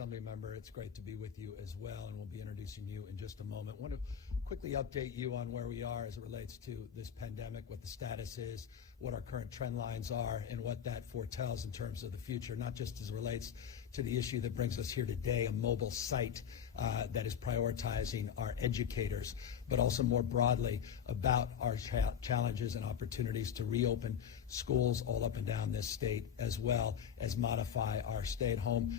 Assembly member, it's great to be with you as well, and we'll be introducing you in just a moment. I want to quickly update you on where we are as it relates to this pandemic, what the status is, what our current trend lines are, and what that foretells in terms of the future, not just as it relates to the issue that brings us here today, a mobile site that is prioritizing our educators, but also more broadly about our challenges and opportunities to reopen schools all up and down this state, as well as modify our stay-at-home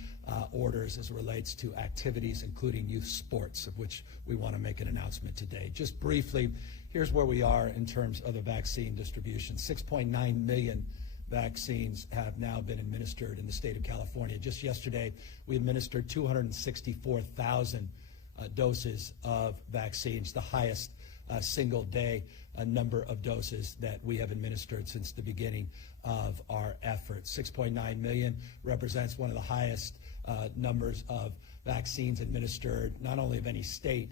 orders as it relates to activities, including youth sports, of which we want to make an announcement today. Just briefly, here's where we are in terms of the vaccine distribution. 6.9 million vaccines have now been administered in the state of California. Just yesterday, we administered 264,000 doses of vaccines, the highest single day number of doses that we have administered since the beginning of our efforts. 6.9 million represents one of the highest numbers of vaccines administered, not only of any state,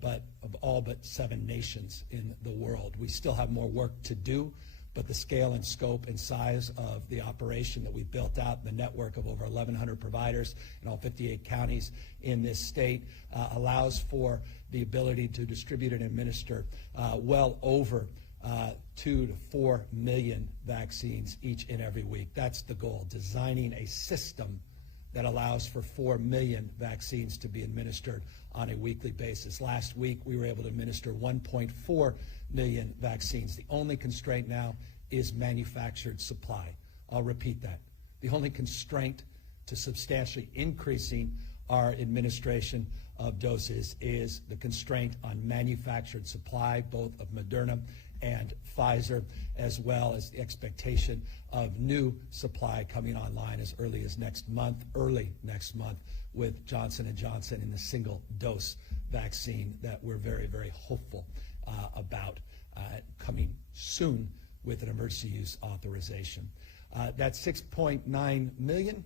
but of all but 7 nations in the world. We still have more work to do, but the scale and scope and size of the operation that we've built out, the network of over 1,100 providers in all 58 counties in this state, allows for the ability to distribute and administer well over 2 to 4 million vaccines each and every week. That's the goal, designing a system that allows for 4 million vaccines to be administered on a weekly basis. Last week, we were able to administer 1.4 million vaccines. The only constraint now is manufactured supply. I'll repeat that. The only constraint to substantially increasing our administration of doses is the constraint on manufactured supply, both of Moderna and Pfizer, as well as the expectation of new supply coming online as early next month, with Johnson & Johnson in the single-dose vaccine that we're very, very hopeful about coming soon with an emergency use authorization. That 6.9 million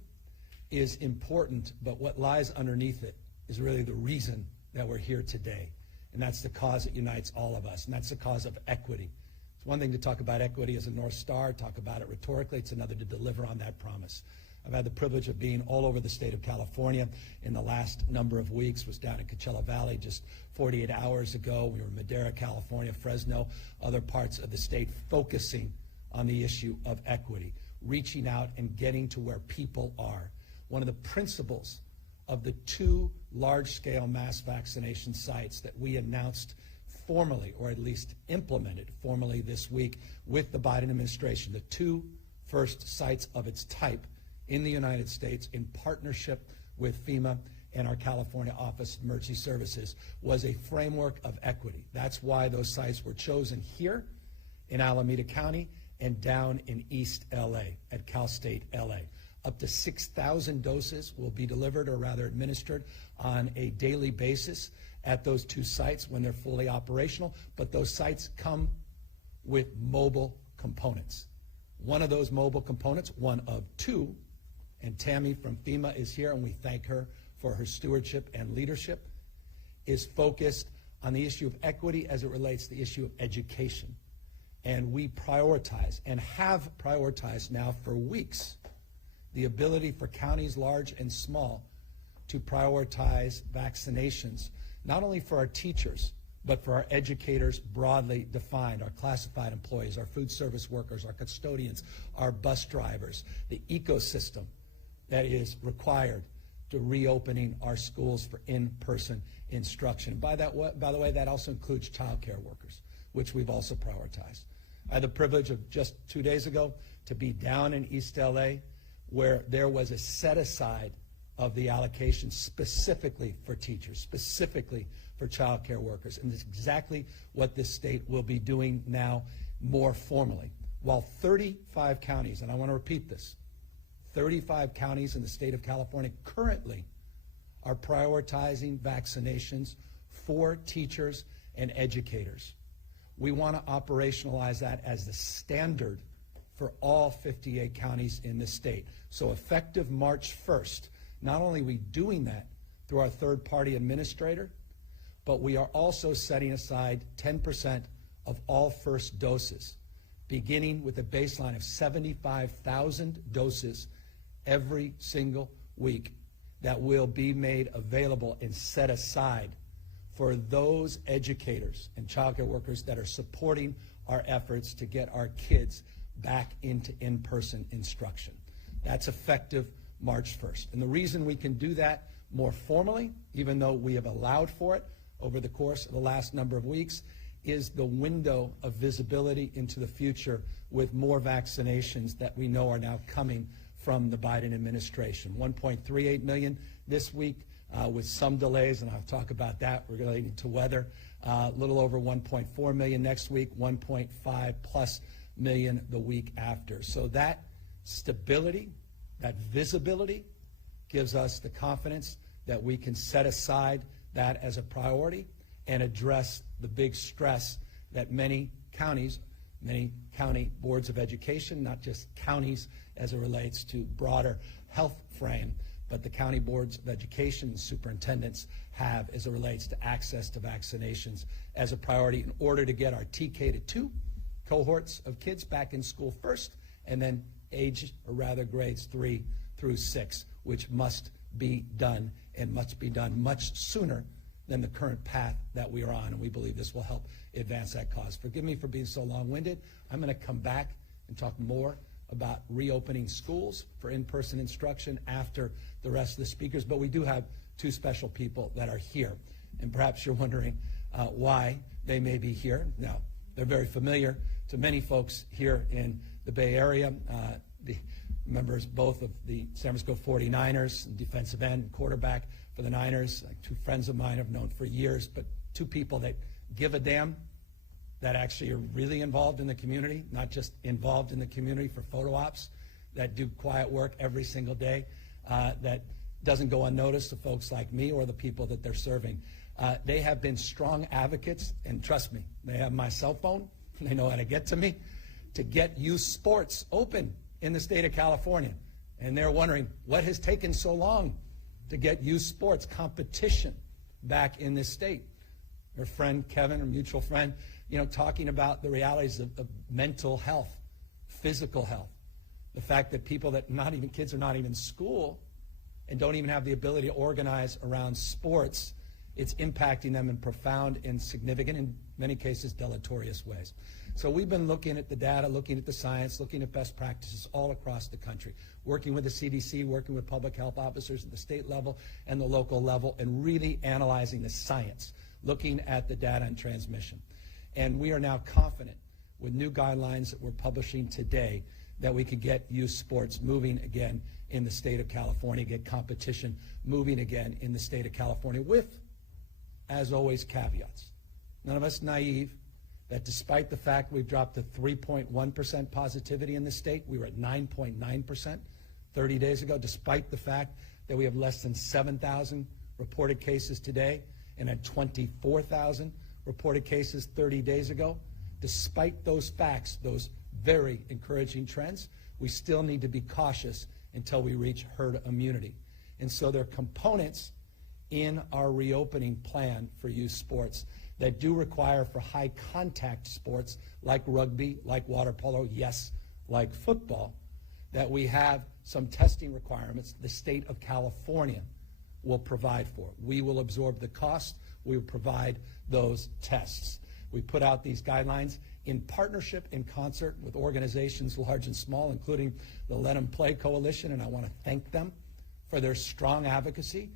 is important, but what lies underneath it is really the reason that we're here today. And that's the cause that unites all of us, and that's the cause of equity. It's one thing to talk about equity as a North Star, talk about it rhetorically. It's another to deliver on that promise. I've had the privilege of being all over the state of California in the last number of weeks. Was down in Coachella Valley just 48 hours ago. We were in Madera, California, Fresno, other parts of the state, focusing on the issue of equity, reaching out and getting to where people are. One of the principles of the 2 large-scale mass vaccination sites that we announced formally, or at least implemented formally this week with the Biden administration, the 2 first sites of its type in the United States in partnership with FEMA and our California Office of Emergency Services, was a framework of equity. That's why those sites were chosen here in Alameda County and down in East LA at Cal State LA. Up to 6,000 doses will be delivered, or rather administered, on a daily basis at those 2 sites when they're fully operational. But those sites come with mobile components. One of those mobile components, one of 2, and Tammy from FEMA is here, and we thank her for her stewardship and leadership, is focused on the issue of equity as it relates to the issue of education. And we prioritize, and have prioritized now for weeks, the ability for counties large and small to prioritize vaccinations, not only for our teachers, but for our educators broadly defined, our classified employees, our food service workers, our custodians, our bus drivers, the ecosystem that is required to reopening our schools for in-person instruction. By the way, that also includes child care workers, which we've also prioritized. I had the privilege of just 2 days ago to be down in East LA, where there was a set-aside of the allocation specifically for teachers, specifically for child care workers. And that's exactly what this state will be doing now more formally. While 35 counties, and I want to repeat this, 35 counties in the state of California currently are prioritizing vaccinations for teachers and educators. We want to operationalize that as the standard for all 58 counties in the state. So effective March 1st, not only are we doing that through our third-party administrator, but we are also setting aside 10% of all first doses, beginning with a baseline of 75,000 doses every single week that will be made available and set aside for those educators and child care workers that are supporting our efforts to get our kids back into in-person instruction. That's effective March 1st. And the reason we can do that more formally, even though we have allowed for it over the course of the last number of weeks, is the window of visibility into the future with more vaccinations that we know are now coming from the Biden administration. 1.38 million this week with some delays, and I'll talk about that relating to weather. A little over 1.4 million next week, 1.5 plus million the week after. So that stability, that visibility gives us the confidence that we can set aside that as a priority and address the big stress that many counties, many county boards of education, not just counties as it relates to broader health frame, but the county boards of education and superintendents have as it relates to access to vaccinations as a priority in order to get our TK-2 cohorts of kids back in school first, and then grades 3 through 6, which must be done and must be done much sooner than the current path that we are on, and we believe this will help advance that cause. Forgive me for being so long-winded. I'm going to come back and talk more about reopening schools for in-person instruction after the rest of the speakers, but we do have two special people that are here, and perhaps you're wondering why they may be here. Now, they're very familiar to many folks here in the Bay Area. The members both of the San Francisco 49ers, defensive end, quarterback for the Niners, like two friends of mine I've known for years, but two people that give a damn, that actually are really involved in the community, not just involved in the community for photo ops, that do quiet work every single day, that doesn't go unnoticed to folks like me or the people that they're serving. They have been strong advocates, and trust me, they have my cell phone, they know how to get to me, to get youth sports open in the state of California. And they're wondering, what has taken so long to get youth sports competition back in this state? Their friend Kevin, a mutual friend, talking about the realities of mental health, physical health, the fact that kids are not even in school and don't even have the ability to organize around sports. It's impacting them in profound and significant, in many cases, deleterious ways. So we've been looking at the data, looking at the science, looking at best practices all across the country, working with the CDC, working with public health officers at the state level and the local level, and really analyzing the science, looking at the data and transmission. And we are now confident with new guidelines that we're publishing today that we could get youth sports moving again in the state of California, get competition moving again in the state of California with, as always, caveats. None of us naive that despite the fact we've dropped to 3.1% positivity in the state, we were at 9.9% 30 days ago, despite the fact that we have less than 7,000 reported cases today and had 24,000 reported cases 30 days ago. Despite those facts, those very encouraging trends, we still need to be cautious until we reach herd immunity. And so there are components in our reopening plan for youth sports that do require for high contact sports like rugby, like water polo, yes, like football, that we have some testing requirements the state of California will provide for. We will absorb the cost. We will provide those tests. We put out these guidelines in partnership, in concert with organizations large and small, including the Let 'Em Play Coalition, and I want to thank them for their strong advocacy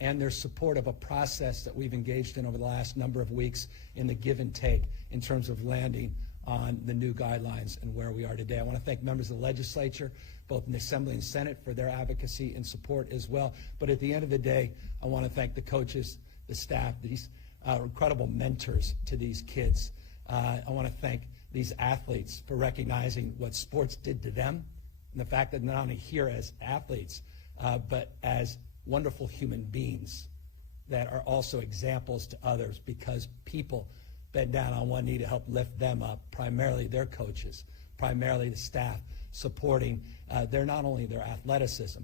and their support of a process that we've engaged in over the last number of weeks in the give and take in terms of landing on the new guidelines and where we are today. I want to thank members of the legislature, both in the Assembly and Senate, for their advocacy and support as well. But at the end of the day, I want to thank the coaches, the staff, these incredible mentors to these kids. I want to thank these athletes for recognizing what sports did to them and the fact that not only here as athletes, but as wonderful human beings that are also examples to others, because people bend down on one knee to help lift them up, primarily their coaches, primarily the staff, supporting not only their athleticism,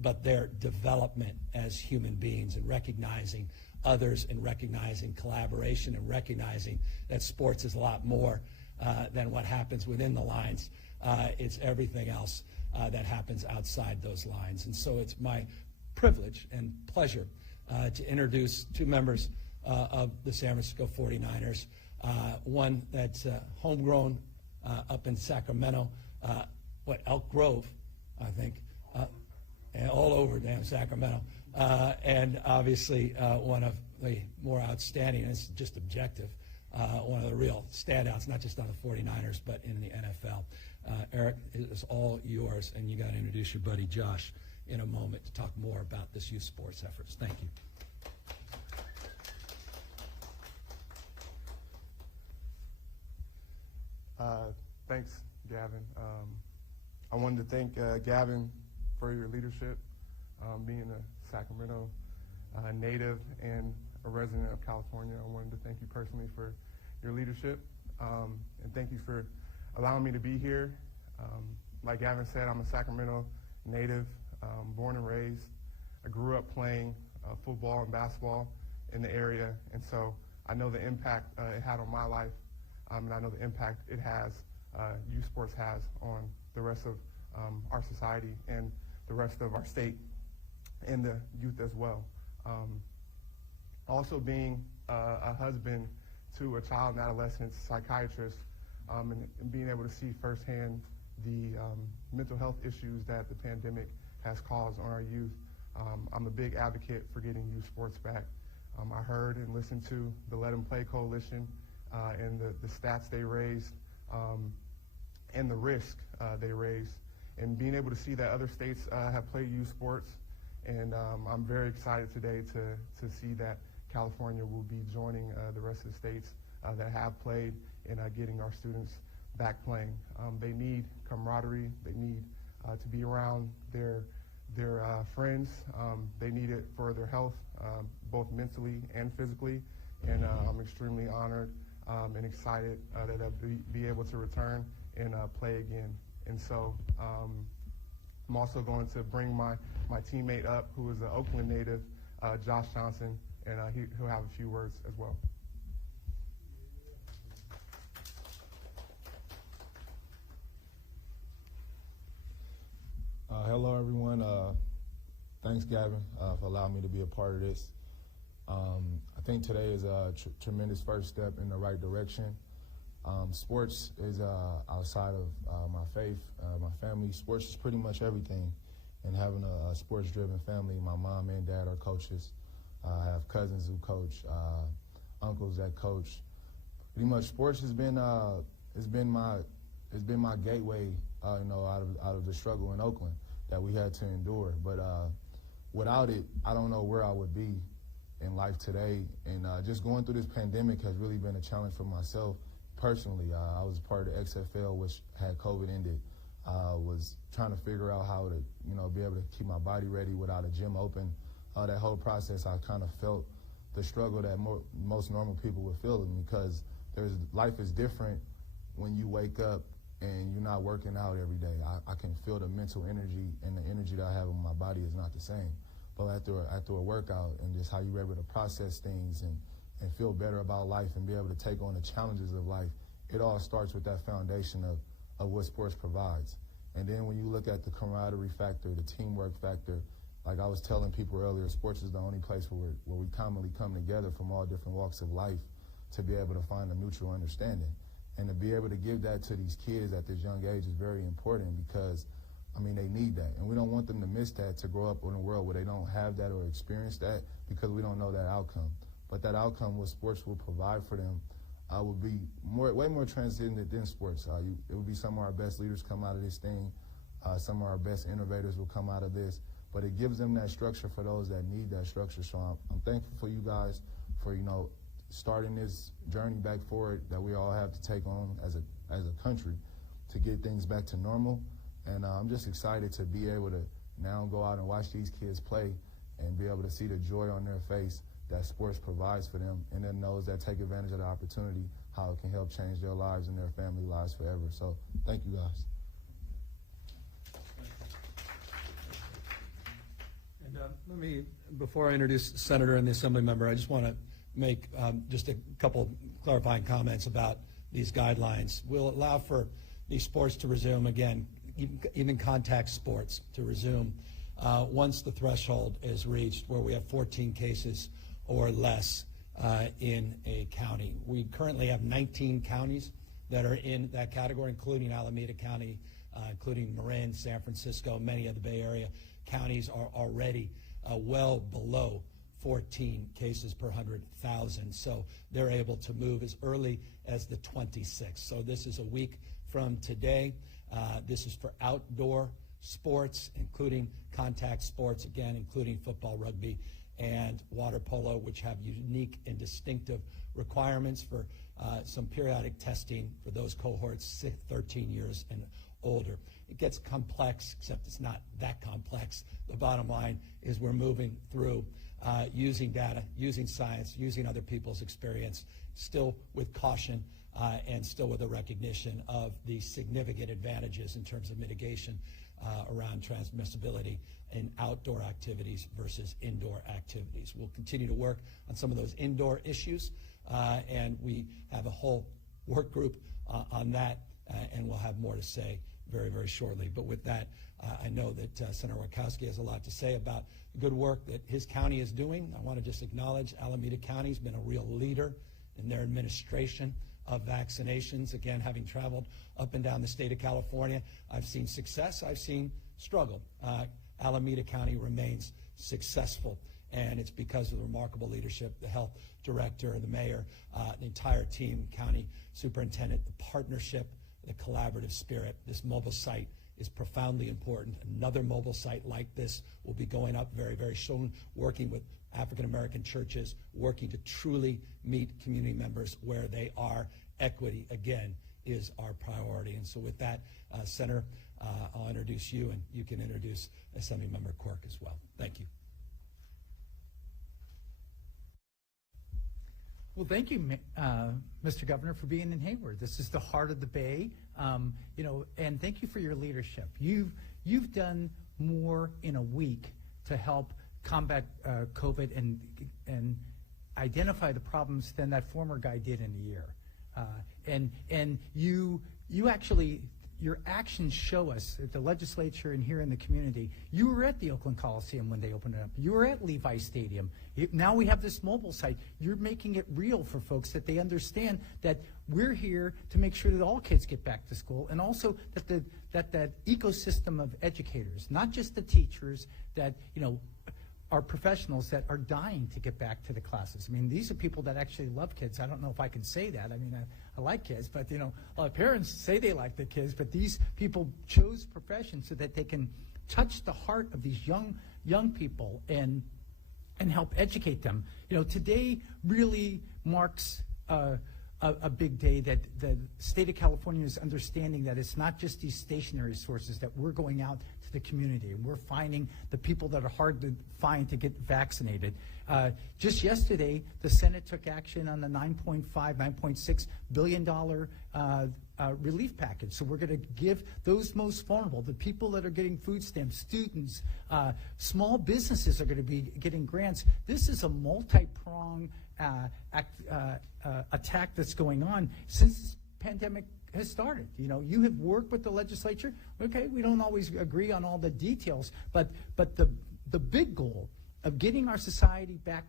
but their development as human beings, and recognizing others and recognizing collaboration and recognizing that sports is a lot more than what happens within the lines. It's everything else that happens outside those lines. And so it's my privilege and pleasure to introduce two members of the San Francisco 49ers. One that's homegrown up in Sacramento, Elk Grove, I think, and all over damn Sacramento. And obviously one of the more outstanding, and it's just objective, one of the real standouts, not just on the 49ers, but in the NFL. Eric, it is all yours, and you got to introduce your buddy Josh in a moment to talk more about this youth sports efforts. Thank you. Thanks, Gavin. I wanted to thank Gavin for your leadership, being a Sacramento native and a resident of California. I wanted to thank you personally for your leadership, and thank you for allowing me to be here. Like Gavin said, I'm a Sacramento native, born and raised. I grew up playing football and basketball in the area, and so I know the impact it had on my life, and I know the impact it has, youth sports has on the rest of our society and the rest of our state and the youth as well. Also being a husband to a child and adolescent psychiatrist, and being able to see firsthand the mental health issues that the pandemic has caused on our youth, I'm a big advocate for getting youth sports back. I heard and listened to the Let 'Em Play Coalition and the stats they raised and the risk they raised, and being able to see that other states have played youth sports. And I'm very excited today to see that California will be joining the rest of the states that have played and getting our students back playing. They need camaraderie. They need to be around their friends. They need it for their health, both mentally and physically. And I'm extremely honored and excited that I'll be able to return and play again. And so I'm also going to bring my teammate up, who is an Oakland native, Josh Johnson, and he'll have a few words as well. Hello, everyone. Thanks, Gavin, for allowing me to be a part of this. I think today is a tremendous first step in the right direction. Sports is outside of my faith, my family. Sports is pretty much everything. And having a sports-driven family, my mom and dad are coaches. I have cousins who coach, uncles that coach. Pretty much, sports has been my gateway, out of the struggle in Oakland that we had to endure. But without it, I don't know where I would be in life today. And just going through this pandemic has really been a challenge for myself personally. I was part of the XFL, which had COVID ended. Was trying to figure out how to, be able to keep my body ready without a gym open. That whole process, I kind of felt the struggle that most normal people would feel, because life is different when you wake up and you're not working out every day. I can feel the mental energy, and the energy that I have in my body is not the same. But after a workout, and just how you're able to process things and feel better about life and be able to take on the challenges of life, it all starts with that foundation of what sports provides. And then when you look at the camaraderie factor, the teamwork factor, like I was telling people earlier, sports is the only place where we commonly come together from all different walks of life to be able to find a mutual understanding. And to be able to give that to these kids at this young age is very important, because, they need that. And we don't want them to miss that, to grow up in a world where they don't have that or experience that, because we don't know that outcome. But that outcome, what sports will provide for them, will be way more transcendent than sports. It will be some of our best leaders come out of this thing. Some of our best innovators will come out of this. But it gives them that structure for those that need that structure. So I'm thankful for you guys for, starting this journey back forward that we all have to take on as a country to get things back to normal. And I'm just excited to be able to now go out and watch these kids play and be able to see the joy on their face that sports provides for them, and then those that take advantage of the opportunity, how it can help change their lives and their family lives forever. So thank you, guys. And let me, before I introduce the Senator and the Assembly member, I just want to make just a couple clarifying comments about these guidelines. We'll allow for these sports to resume again, even contact sports to resume once the threshold is reached where we have 14 cases or less in a county. We currently have 19 counties that are in that category, including Alameda County, including Marin, San Francisco. Many of the Bay Area counties are already well below 14 cases per 100,000. So they're able to move as early as the 26th. So this is a week from today. This is for outdoor sports, including contact sports, again, including football, rugby, and water polo, which have unique and distinctive requirements for some periodic testing for those cohorts 13 years and older. It gets complex, except it's not that complex. The bottom line is we're moving through using data, using science, using other people's experience, still with caution and still with a recognition of the significant advantages in terms of mitigation around transmissibility in outdoor activities versus indoor activities. We'll continue to work on some of those indoor issues, and we have a whole work group on that, and we'll have more to say very, very shortly. But with that, I know that Senator Wachowski has a lot to say about the good work that his county is doing. I want to just acknowledge Alameda County has been a real leader in their administration of vaccinations. Again, having traveled up and down the state of California, I've seen success, I've seen struggle. Alameda County remains successful, and it's because of the remarkable leadership, the health director, the mayor, the entire team, county superintendent, the partnership, the collaborative spirit. This mobile site is profoundly important. Another mobile site like this will be going up very, very soon, working with African-American churches, working to truly meet community members where they are. Equity, again, is our priority. And so with that, Senator, I'll introduce you, and you can introduce Assemblymember Quirk as well. Thank you. Well, thank you, Mr. Governor, for being in Hayward. This is the heart of the Bay, and thank you for your leadership. You've done more in a week to help combat COVID and identify the problems than that former guy did in a year. And you actually, your actions show us at the legislature and here in the community. You were at the Oakland Coliseum when they opened it up. You were at Levi Stadium. Now we have this mobile site. You're making it real for folks, that they understand that we're here to make sure that all kids get back to school, and also that that ecosystem of educators, not just the teachers, that are professionals that are dying to get back to the classes. I mean, these are people that actually love kids. I don't know if I can say that. I mean, I like kids, but a lot of parents say they like the kids, but these people chose professions so that they can touch the heart of these young people and help educate them. Today really marks a big day, that the state of California is understanding that it's not just these stationary sources, that we're going out to the community and we're finding the people that are hard to find to get vaccinated. Just yesterday, the Senate took action on the $9.6 billion relief package. So we're going to give those most vulnerable, the people that are getting food stamps, students, small businesses are going to be getting grants. This is a multi-pronged attack that's going on since this pandemic has started. You have worked with the legislature. Okay, we don't always agree on all the details, but the big goal of getting our society back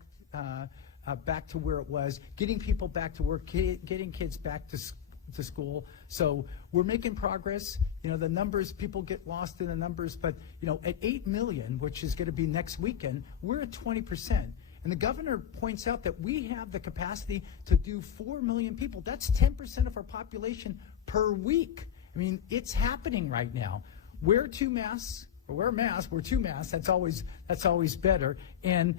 to where it was, getting people back to work, getting kids back to school. So we're making progress. The numbers, people get lost in the numbers, but at 8 million, which is going to be next weekend, we're at 20%. And the governor points out that we have the capacity to do 4 million people. That's 10% of our population per week. I mean, it's happening right now. Wear 2 masks, or wear a mask, wear 2 masks. That's always better. And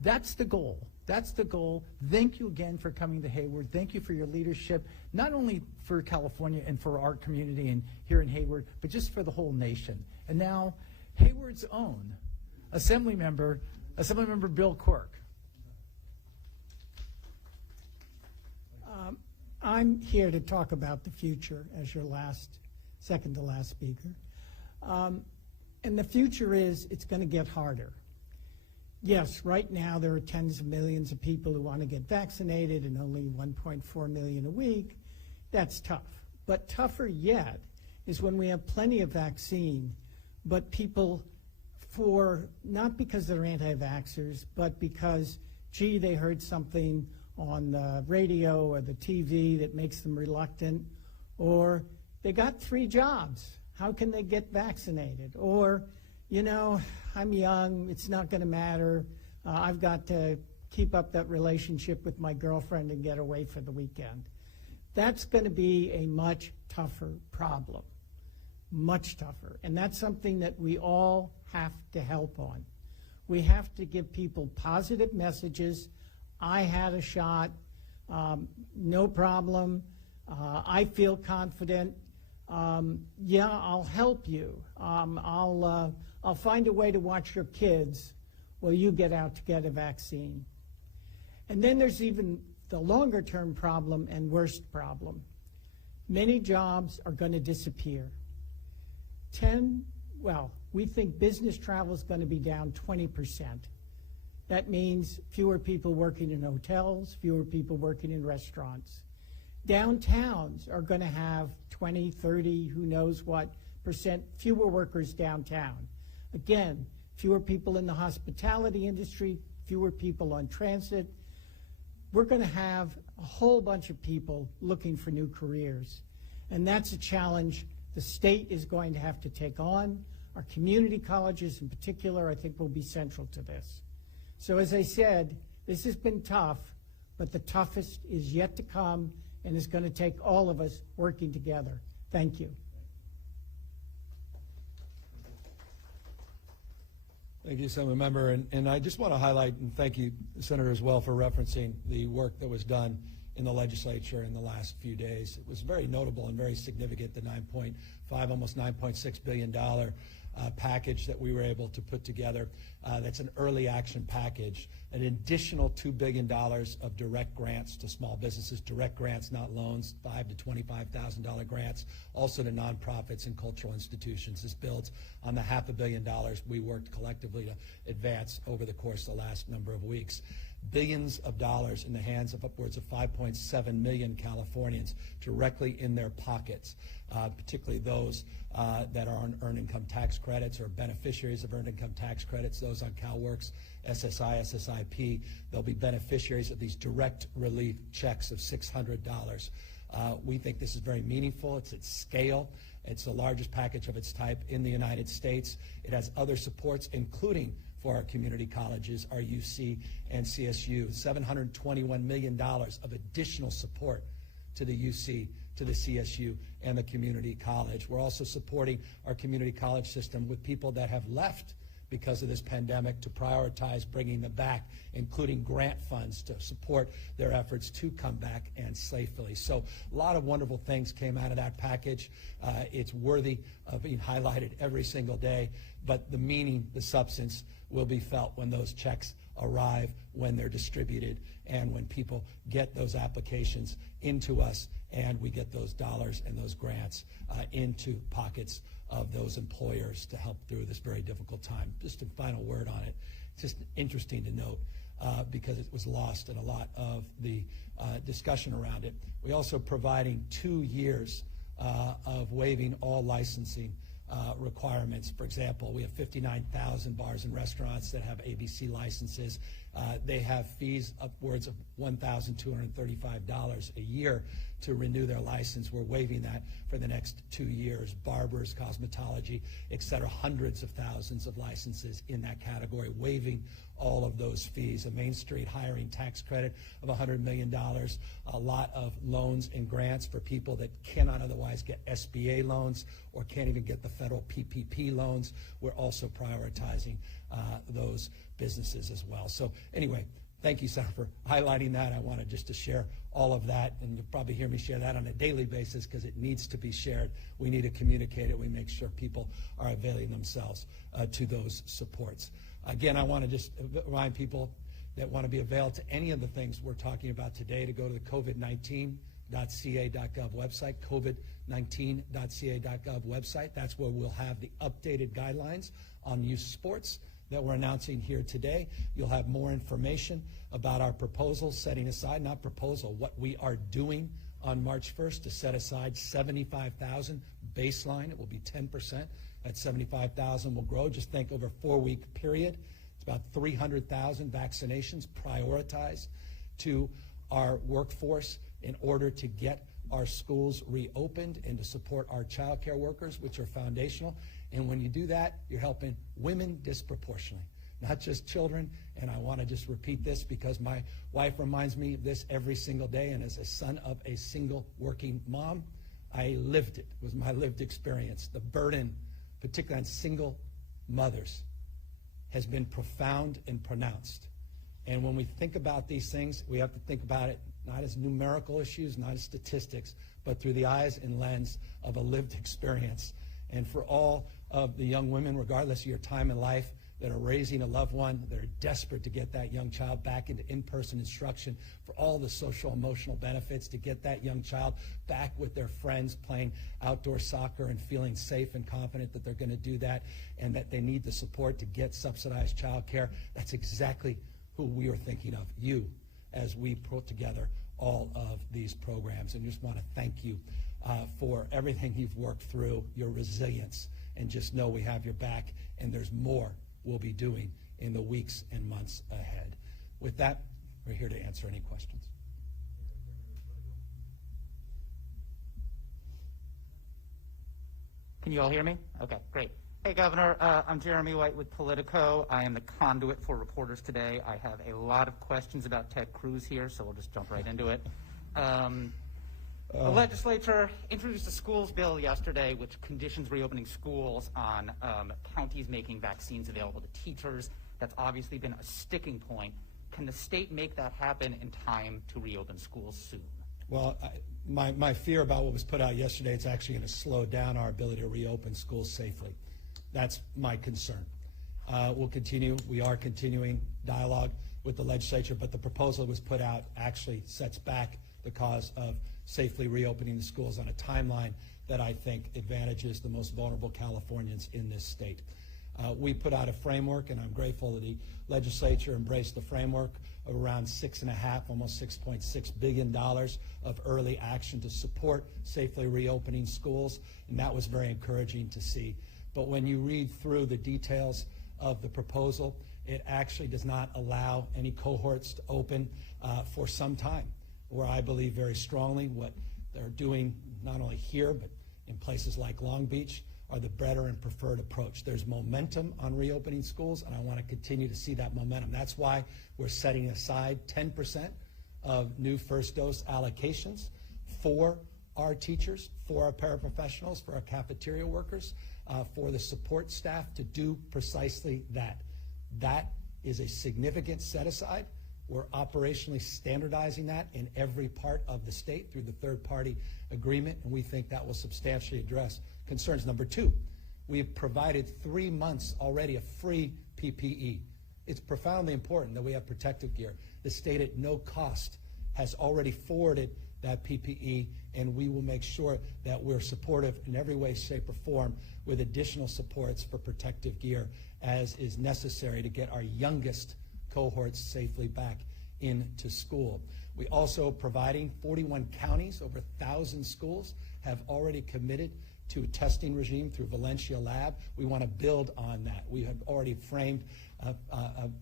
that's the goal. That's the goal. Thank you again for coming to Hayward. Thank you for your leadership, not only for California and for our community and here in Hayward, but just for the whole nation. And now, Hayward's own Assemblymember Bill Quirk. I'm here to talk about the future as your second to last speaker. And the future is, it's going to get harder. Yes, right now there are tens of millions of people who want to get vaccinated and only 1.4 million a week. That's tough. But tougher yet is when we have plenty of vaccine, but people not because they're anti-vaxxers, but because, gee, they heard something on the radio or the TV that makes them reluctant, or they got 3 jobs. How can they get vaccinated? Or, you know, I'm young, it's not going to matter. I've got to keep up that relationship with my girlfriend and get away for the weekend. That's going to be a much tougher problem, much tougher. And that's something that we all have to help on. We have to give people positive messages. I had a shot, no problem. I feel confident. Yeah, I'll help you. I'll find a way to watch your kids while you get out to get a vaccine. And then there's even the longer-term problem and worst problem. Many jobs are going to disappear. We think business travel is going to be down 20%. That means fewer people working in hotels, fewer people working in restaurants. Downtowns are going to have 20, 30, who knows what percent fewer workers downtown. Again, fewer people in the hospitality industry, fewer people on transit. We're going to have a whole bunch of people looking for new careers. And that's a challenge the state is going to have to take on. Our community colleges in particular, I think, will be central to this. So as I said, this has been tough, but the toughest is yet to come, and it's going to take all of us working together. Thank you. Thank you, Senator Member. And I just want to highlight and thank you, Senator, as well, for referencing the work that was done in the legislature in the last few days. It was very notable and very significant, the $9.5, almost $9.6 billion package that we were able to put together. That's an early action package, an additional $2 billion of direct grants to small businesses, direct grants, not loans, $5,000 to $25,000 grants, also to nonprofits and cultural institutions. This builds on the $500 million we worked collectively to advance over the course of the last number of weeks. Billions of dollars in the hands of upwards of 5.7 million Californians directly in their pockets, particularly those that are on earned income tax credits or beneficiaries of earned income tax credits, those on CalWORKs, SSI, SSIP. They'll be beneficiaries of these direct relief checks of $600. We think this is very meaningful. It's at scale. It's the largest package of its type in the United States. It has other supports, including for our community colleges, our UC and CSU, $721 million of additional support to the UC, to the CSU, and the community college. We're also supporting our community college system with people that have left because of this pandemic to prioritize bringing them back, including grant funds to support their efforts to come back and safely. So a lot of wonderful things came out of that package. It's worthy of being highlighted every single day, but the meaning, the substance, will be felt when those checks arrive, when they're distributed, and when people get those applications into us and we get those dollars and those grants into pockets of those employers to help through this very difficult time. Just a final word on it. It's just interesting to note because it was lost in a lot of the discussion around it. We're also providing 2 years of waiving all licensing requirements. For example, we have 59,000 bars and restaurants that have ABC licenses. They have fees upwards of $1,235 a year to renew their license. We're waiving that for the next 2 years. Barbers, cosmetology, et cetera, hundreds of thousands of licenses in that category, waiving all of those fees. A Main Street hiring tax credit of $100 million, a lot of loans and grants for people that cannot otherwise get SBA loans or can't even get the federal PPP loans. We're also prioritizing those businesses as well. So anyway, thank you, Senator, for highlighting that. I wanted just to share all of that, and you'll probably hear me share that on a daily basis because it needs to be shared. We need to communicate it. We make sure people are availing themselves to those supports. Again, I want to just remind people that want to be availed to any of the things we're talking about today to go to the COVID19.ca.gov website, COVID19.ca.gov website. That's where we'll have the updated guidelines on youth sports that we're announcing here today. You'll have more information about our proposal, setting aside, not proposal, what we are doing on March 1st to set aside $75,000 baseline. It will be 10% That 75,000 will grow. Just think over a 4-week period. It's about 300,000 vaccinations prioritized to our workforce in order to get our schools reopened and to support our child care workers, which are foundational. And when you do that, you're helping women disproportionately, not just children. And I want to just repeat this because my wife reminds me of this every single day. And as a son of a single working mom, I lived it. It was my lived experience. The burden, particularly on single mothers, has been profound and pronounced. And when we think about these things, we have to think about it not as numerical issues, not as statistics, but through the eyes and lens of a lived experience. And for all of the young women, regardless of your time in life, that are raising a loved one, that are desperate to get that young child back into in-person instruction, for all the social emotional benefits, to get that young child back with their friends playing outdoor soccer and feeling safe and confident that they're going to do that, and that they need the support to get subsidized child care. That's exactly who we are thinking of, you, as we put together all of these programs. And just want to thank you for everything you've worked through, your resilience, and just know we have your back, and there's more we'll be doing in the weeks and months ahead. With that, we're here to answer any questions. Can you all hear me? Okay, great. Hey, Governor, I'm Jeremy White with Politico. I am the conduit for reporters today. I have a lot of questions about Ted Cruz here, so we'll just jump right into it. The legislature introduced a schools bill yesterday which conditions reopening schools on counties making vaccines available to teachers. That's obviously been a sticking point. Can the state make that happen in time to reopen schools soon? Well, my fear about what was put out yesterday, it's actually going to slow down our ability to reopen schools safely. That's my concern. We'll continue. We are continuing dialogue with the legislature, but the proposal that was put out actually sets back the cause of safely reopening the schools on a timeline that I think advantages the most vulnerable Californians in this state. We put out a framework, and I'm grateful that the legislature embraced the framework of around $6.5, almost $6.6 billion of early action to support safely reopening schools, and that was very encouraging to see. But when you read through the details of the proposal, it actually does not allow any cohorts to open for some time, where I believe very strongly what they're doing not only here but in places like Long Beach are the better and preferred approach. There's momentum on reopening schools, and I want to continue to see that momentum. That's why we're setting aside 10% of new first dose allocations for our teachers, for our paraprofessionals, for our cafeteria workers, for the support staff to do precisely that. That is a significant set aside. We're operationally standardizing that in every part of the state through the third-party agreement, and we think that will substantially address concerns. Number two, we have provided 3 months already of free PPE. It's profoundly important that we have protective gear. The state at no cost has already forwarded that PPE, and we will make sure that we're supportive in every way, shape, or form with additional supports for protective gear as is necessary to get our youngest cohorts safely back into school. We also providing 41 counties, over 1,000 schools have already committed to a testing regime through Valencia Lab. We want to build on that. We have already framed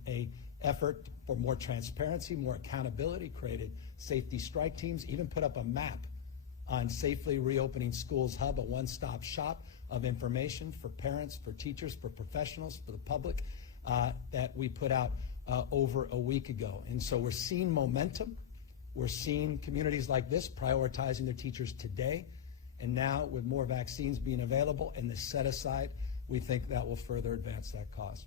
a effort for more transparency, more accountability, created safety strike teams, even put up a map on Safely Reopening Schools Hub, a one-stop shop of information for parents, for teachers, for professionals, for the public that we put out over a week ago. And so we're seeing momentum. We're seeing communities like this prioritizing their teachers today. And now with more vaccines being available and the set aside, we think that will further advance that cause.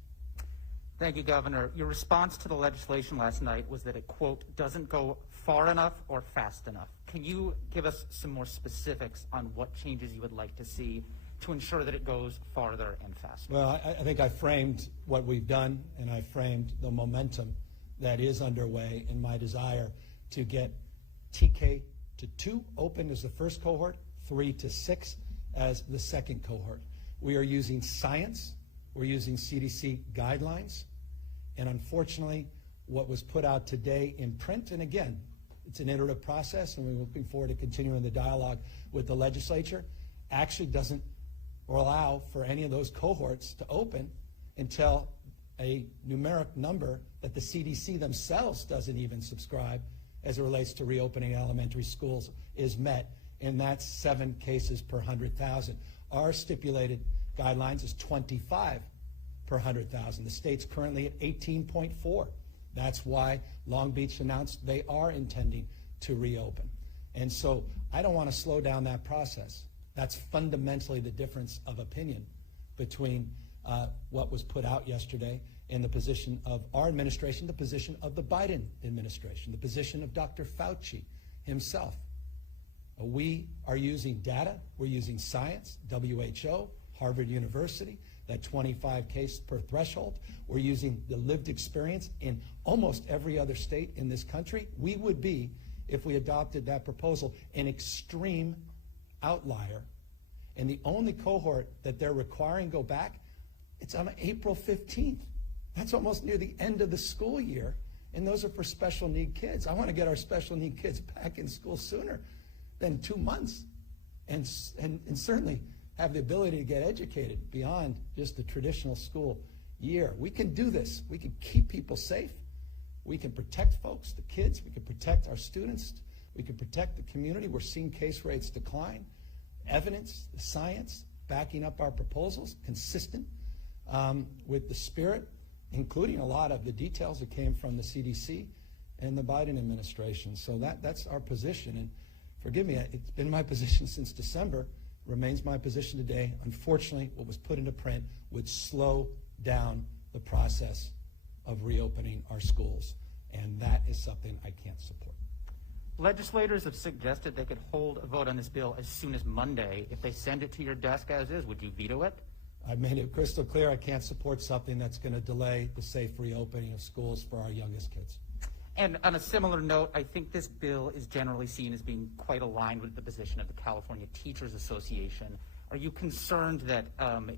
Thank you, Governor. Your response to the legislation last night was that it, quote, doesn't go far enough or fast enough. Can you give us some more specifics on what changes you would like to see to ensure that it goes farther and faster? Well, I think I framed what we've done, and I framed the momentum that is underway in my desire to get TK to 2 open as the first cohort, 3 to 6 as the second cohort. We are using science. We're using CDC guidelines. And unfortunately, what was put out today in print, and again, it's an iterative process, and we're looking forward to continuing the dialogue with the legislature, actually doesn't or allow for any of those cohorts to open until a numeric number that the CDC themselves doesn't even subscribe as it relates to reopening elementary schools is met, and that's 7 cases per 100,000. Our stipulated guidelines is 25 per 100,000. The state's currently at 18.4. That's why Long Beach announced they are intending to reopen. And so I don't want to slow down that process. That's fundamentally the difference of opinion between what was put out yesterday and the position of our administration, the position of the Biden administration, the position of Dr. Fauci himself. We are using data, we're using science, WHO, Harvard University, that 25 case per threshold. We're using the lived experience in almost every other state in this country. We would be, if we adopted that proposal, an extreme outlier. And the only cohort that they're requiring go back, it's on April 15th. That's almost near the end of the school year, and those are for special need kids. I want to get our special need kids back in school sooner than 2 months, and certainly have the ability to get educated beyond just the traditional school year. We can do this. We can keep people safe. We can protect folks, the kids. We can protect our students. We can protect the community. We're seeing case rates decline. Evidence, the science, backing up our proposals, consistent with the spirit, including a lot of the details that came from the CDC and the Biden administration. So that's our position. And forgive me, it's been my position since December, remains my position today. Unfortunately, what was put into print would slow down the process of reopening our schools. And that is something I can't support. Legislators have suggested they could hold a vote on this bill as soon as Monday. If they send it to your desk as is, would you veto it? I've made it crystal clear I can't support something that's going to delay the safe reopening of schools for our youngest kids. And on a similar note, I think this bill is generally seen as being quite aligned with the position of the California Teachers Association. Are you concerned that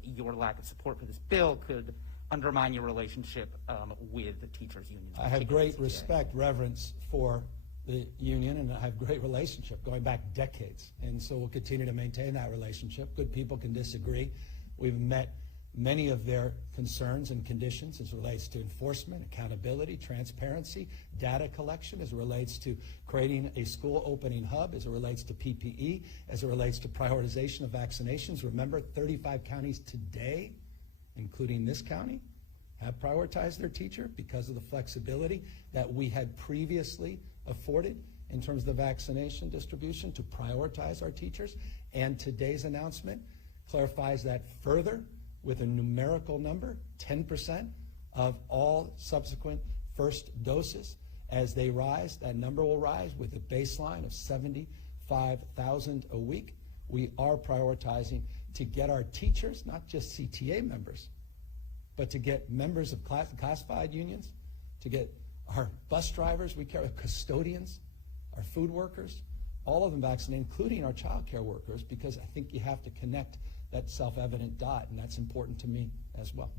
your lack of support for this bill could undermine your relationship with the teachers' unions? I have great respect, reverence for the union, and I have great relationship going back decades. And so we'll continue to maintain that relationship. Good people can disagree. We've met many of their concerns and conditions as it relates to enforcement, accountability, transparency, data collection, as it relates to creating a school opening hub, as it relates to PPE, as it relates to prioritization of vaccinations. Remember, 35 counties today, including this county, have prioritized their teacher because of the flexibility that we had previously afforded in terms of the vaccination distribution to prioritize our teachers. And today's announcement clarifies that further with a numerical number, 10% of all subsequent first doses. As they rise, that number will rise with a baseline of 75,000 a week. We are prioritizing to get our teachers, not just CTA members, but to get members of classified unions, to get our bus drivers, we care, custodians, our food workers, all of them vaccinated, including our child care workers, because I think you have to connect that self-evident dot, and that's important to me as well.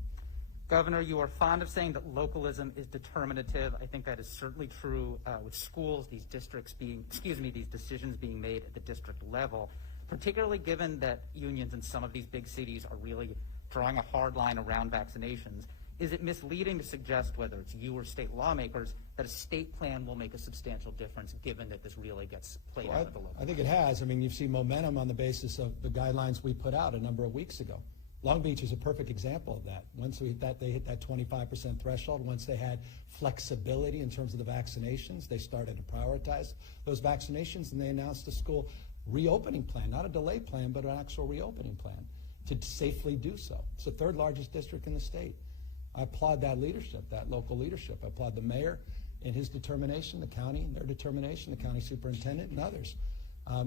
Governor, you are fond of saying that localism is determinative. I think that is certainly true with schools, these districts being, these decisions being made at the district level, particularly given that unions in some of these big cities are really drawing a hard line around vaccinations. Is it misleading to suggest, whether it's you or state lawmakers, that a state plan will make a substantial difference given that this really gets played out at the local level? I think it has. I mean, you've seen momentum on the basis of the guidelines we put out a number of weeks ago. Long Beach is a perfect example of that. Once they hit that 25% threshold, once they had flexibility in terms of the vaccinations, they started to prioritize those vaccinations, and they announced a school reopening plan, not a delay plan, but an actual reopening plan to safely do so. It's the third largest district in the state. I applaud that leadership, that local leadership. I applaud the mayor and his determination, the county and their determination, the county superintendent and others.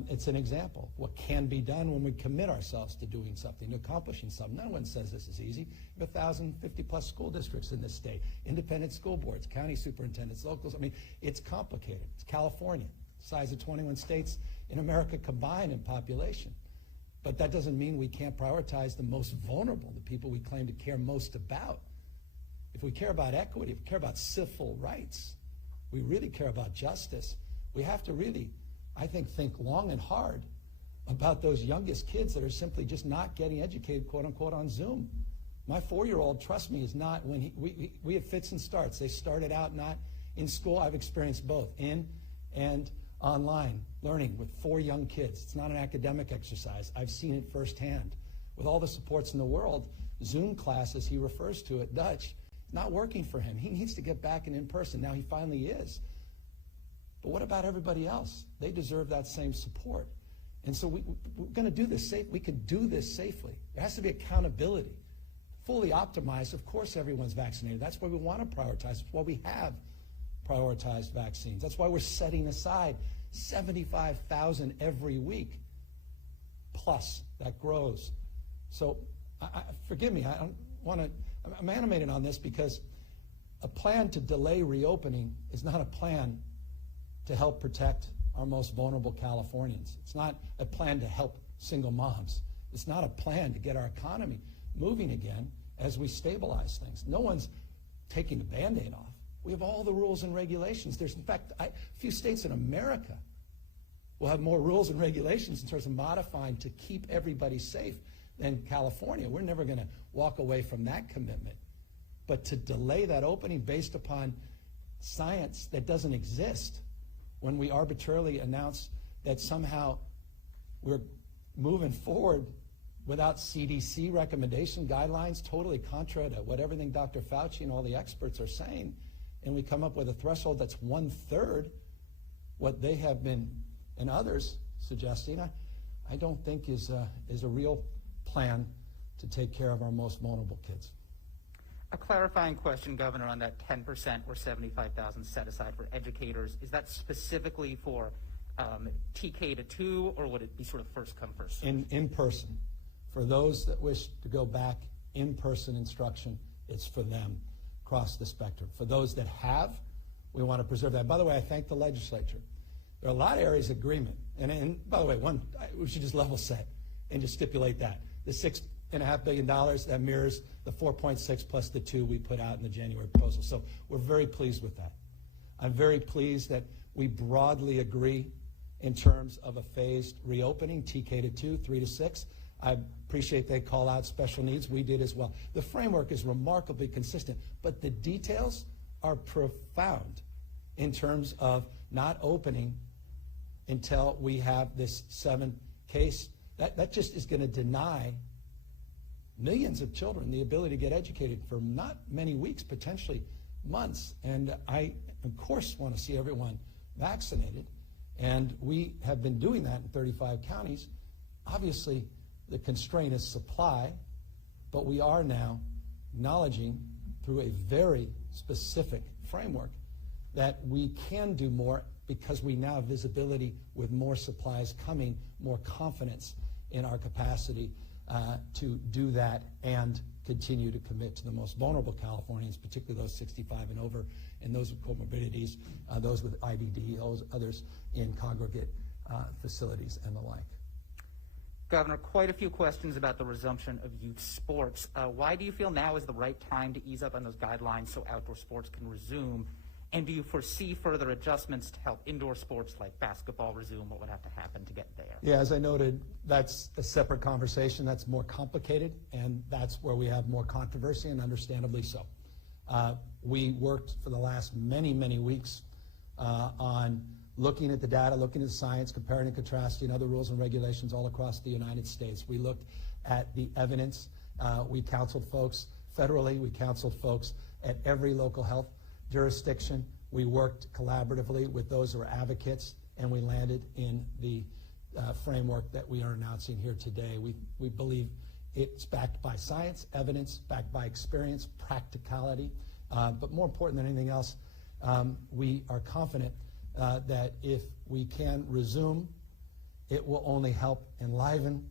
It's an example of what can be done when we commit ourselves to doing something, to accomplishing something. No one says this is easy. We have 1,050 plus school districts in this state, independent school boards, county superintendents, locals. I mean, it's complicated. It's California, the size of 21 states in America combined in population. But that doesn't mean we can't prioritize the most vulnerable, the people we claim to care most about. If we care about equity, if we care about civil rights, we really care about justice, we have to really, I think long and hard about those youngest kids that are simply just not getting educated, quote unquote, on Zoom. My 4-year-old, trust me, is not, when we have fits and starts. They started out not in school. I've experienced both, in and online learning with 4 young kids. It's not an academic exercise. I've seen it firsthand. With all the supports in the world, Zoom class, as he refers to it, Dutch, not working for him. He needs to get back in person. Now he finally is. But what about everybody else? They deserve that same support. And so we're going to do this safe. We can do this safely. There has to be accountability. Fully optimized, of course everyone's vaccinated. That's why we want to prioritize. That's why we have prioritized vaccines. That's why we're setting aside 75,000 every week. Plus, that grows. So, forgive me, I don't want to, I'm animated on this because a plan to delay reopening is not a plan to help protect our most vulnerable Californians. It's not a plan to help single moms. It's not a plan to get our economy moving again as we stabilize things. No one's taking the Band-Aid off. We have all the rules and regulations. There's, in fact, a few states in America will have more rules and regulations in terms of modifying to keep everybody safe than California. We're never going to walk away from that commitment. But to delay that opening based upon science that doesn't exist, when we arbitrarily announce that somehow we're moving forward without CDC recommendation guidelines, totally contra to what everything Dr. Fauci and all the experts are saying, and we come up with a threshold that's 1/3 what they have been and others suggesting, I don't think is a real plan to take care of our most vulnerable kids. A clarifying question, Governor, on that 10% or 75,000 set aside for educators. Is that specifically for TK to 2, or would it be sort of first come, first served? In person. For those that wish to go back in-person instruction, it's for them across the spectrum. For those that have, we want to preserve that. By the way, I thank the legislature. There are a lot of areas of agreement. And by the way, we should just level set and just stipulate that. The $6.5 billion, that mirrors the 4.6 plus the 2 we put out in the January proposal. So we're very pleased with that. I'm very pleased that we broadly agree in terms of a phased reopening, TK to 2, 3 to 6. I appreciate they call out special needs. We did as well. The framework is remarkably consistent, but the details are profound in terms of not opening until we have this 7 case. That just is going to deny millions of children the ability to get educated for not many weeks, potentially months. And I, of course, want to see everyone vaccinated. And we have been doing that in 35 counties. Obviously, the constraint is supply, but we are now acknowledging through a very specific framework that we can do more because we now have visibility with more supplies coming, more confidence in our capacity to do that and continue to commit to the most vulnerable Californians, particularly those 65 and over, and those with comorbidities, those with IBD, those others in congregate facilities and the like. Governor, quite a few questions about the resumption of youth sports. Why do you feel now is the right time to ease up on those guidelines so outdoor sports can resume? And do you foresee further adjustments to help indoor sports like basketball resume? What would have to happen to get there? Yeah, as I noted, that's a separate conversation. That's more complicated, and that's where we have more controversy, and understandably so. We worked for the last many, many weeks on looking at the data, looking at the science, comparing and contrasting other rules and regulations all across the United States. We looked at the evidence. We counseled folks federally. We counseled folks at every local health jurisdiction. We worked collaboratively with those who are advocates, and we landed in the framework that we are announcing here today. We believe it's backed by science, evidence, backed by experience, practicality, but more important than anything else, we are confident that if we can resume, it will only help enliven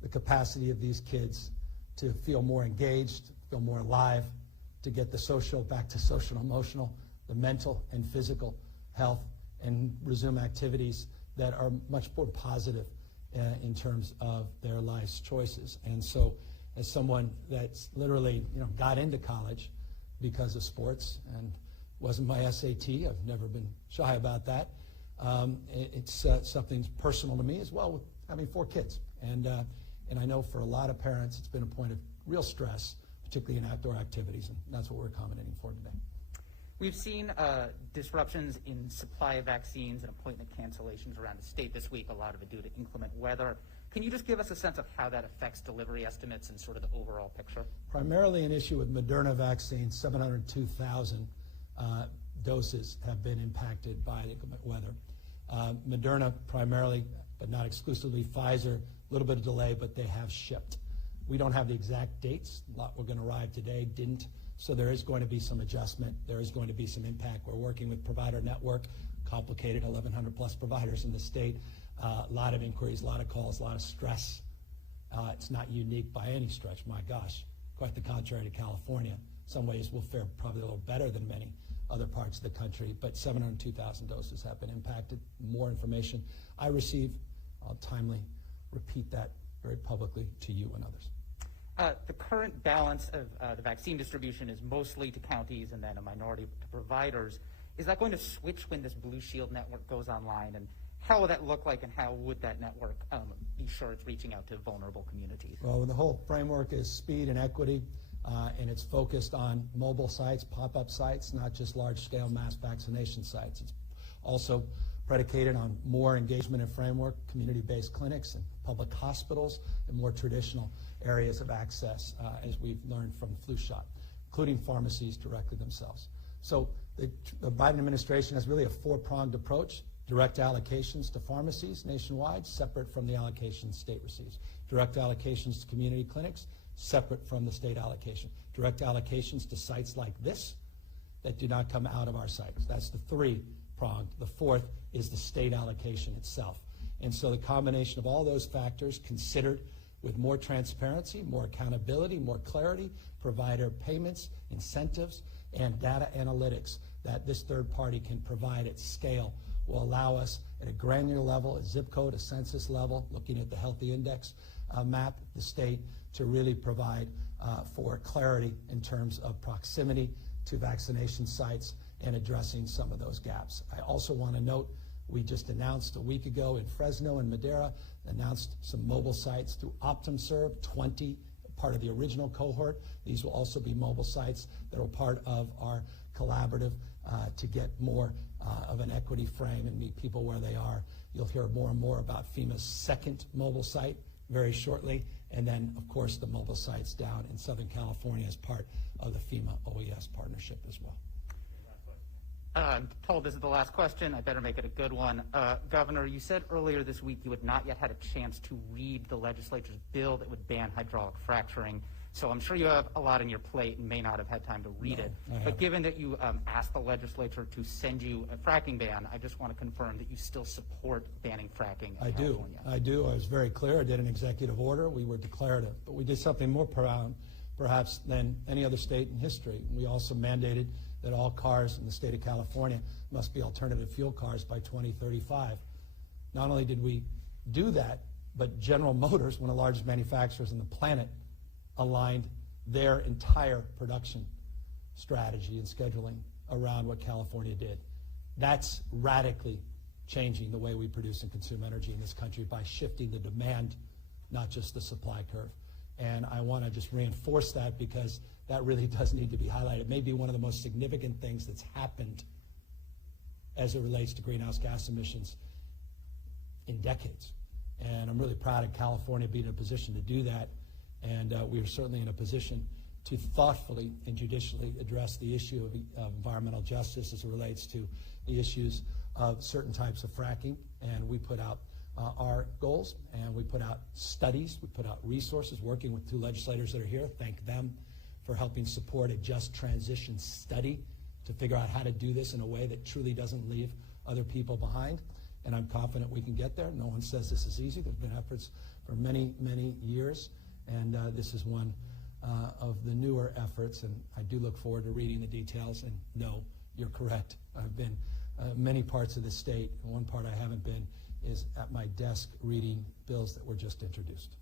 the capacity of these kids to feel more engaged, feel more alive, to get the social back to social and emotional, the mental and physical health, and resume activities that are much more positive in terms of their life's choices. And so as someone that's literally got into college because of sports and wasn't my SAT, I've never been shy about that, it's something personal to me as well with having 4 kids. And I know for a lot of parents, it's been a point of real stress, particularly in outdoor activities, and that's what we're accommodating for today. We've seen disruptions in supply of vaccines and appointment cancellations around the state this week, a lot of it due to inclement weather. Can you just give us a sense of how that affects delivery estimates and sort of the overall picture? Primarily an issue with Moderna vaccine, 702,000 doses have been impacted by the inclement weather. Moderna primarily, but not exclusively, Pfizer, a little bit of delay, but they have shipped. We don't have the exact dates. A lot were going to arrive today, didn't. So there is going to be some adjustment. There is going to be some impact. We're working with provider network, complicated, 1,100 plus providers in the state. A lot of inquiries, a lot of calls, a lot of stress. It's not unique by any stretch, my gosh. Quite the contrary to California. In some ways we'll fare probably a little better than many other parts of the country, but 702,000 doses have been impacted. More information I receive, I'll timely repeat that very publicly to you and others. The current balance of the vaccine distribution is mostly to counties and then a minority to providers. Is that going to switch when this Blue Shield network goes online? And how will that look like, and how would that network be sure it's reaching out to vulnerable communities? Well, the whole framework is speed and equity, and it's focused on mobile sites, pop-up sites, not just large-scale mass vaccination sites. It's also predicated on more engagement and framework, community-based clinics and public hospitals, and more traditional areas of access, as we've learned from the flu shot, including pharmacies directly themselves. So the Biden administration has really a 4-pronged approach. Direct allocations to pharmacies nationwide, separate from the allocations state receives. Direct allocations to community clinics, separate from the state allocation. Direct allocations to sites like this that do not come out of our sites. That's the 3-pronged. The 4th is the state allocation itself. And so the combination of all those factors considered with more transparency, more accountability, more clarity, provider payments, incentives, and data analytics that this third party can provide at scale will allow us at a granular level, a zip code, a census level, looking at the Healthy Index map, the state, to really provide for clarity in terms of proximity to vaccination sites and addressing some of those gaps. I also want to note we just announced a week ago in Fresno and Madera, announced some mobile sites through OptumServe, 20, part of the original cohort. These will also be mobile sites that are part of our collaborative to get more of an equity frame and meet people where they are. You'll hear more and more about FEMA's second mobile site very shortly, and then, of course, the mobile sites down in Southern California as part of the FEMA OES partnership as well. I'm told this is the last question. I better make it a good one. Governor, you said earlier this week you had not yet had a chance to read the legislature's bill that would ban hydraulic fracturing. So I'm sure you have a lot on your plate and may not have had time to read it. But given that you asked the legislature to send you a fracking ban, I just want to confirm that you still support banning fracking in California. I do. I was very clear. I did an executive order. We were declarative. But we did something more profound, perhaps, than any other state in history. We also mandated that all cars in the state of California must be alternative fuel cars by 2035. Not only did we do that, but General Motors, one of the largest manufacturers on the planet, aligned their entire production strategy and scheduling around what California did. That's radically changing the way we produce and consume energy in this country by shifting the demand, not just the supply curve. And I want to just reinforce that because that really does need to be highlighted. It may be one of the most significant things that's happened as it relates to greenhouse gas emissions in decades. And I'm really proud of California being in a position to do that. And we are certainly in a position to thoughtfully and judicially address the issue of environmental justice as it relates to the issues of certain types of fracking. And we put out our goals, and we put out studies, we put out resources, working with 2 legislators that are here. Thank them for helping support a just transition study to figure out how to do this in a way that truly doesn't leave other people behind. And I'm confident we can get there. No one says this is easy. There's been efforts for many, many years. And this is one of the newer efforts, and I do look forward to reading the details. And no, you're correct. I've been many parts of the state, and one part I haven't been is at my desk reading bills that were just introduced.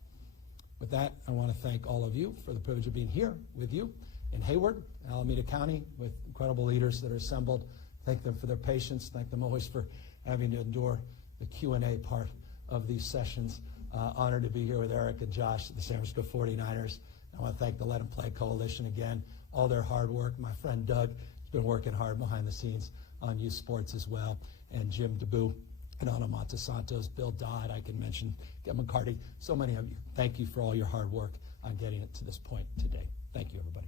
With that, I want to thank all of you for the privilege of being here with you in Hayward, Alameda County, with incredible leaders that are assembled. Thank them for their patience. Thank them always for having to endure the Q&A part of these sessions. Honored to be here with Eric and Josh at the San Francisco 49ers. I want to thank the Let 'Em Play Coalition again, all their hard work. My friend Doug has been working hard behind the scenes on youth sports as well, and Jim DeBoo and Ana Montesantos, Bill Dodd, I can mention, Kevin McCarty, so many of you. Thank you for all your hard work on getting it to this point today. Thank you, everybody.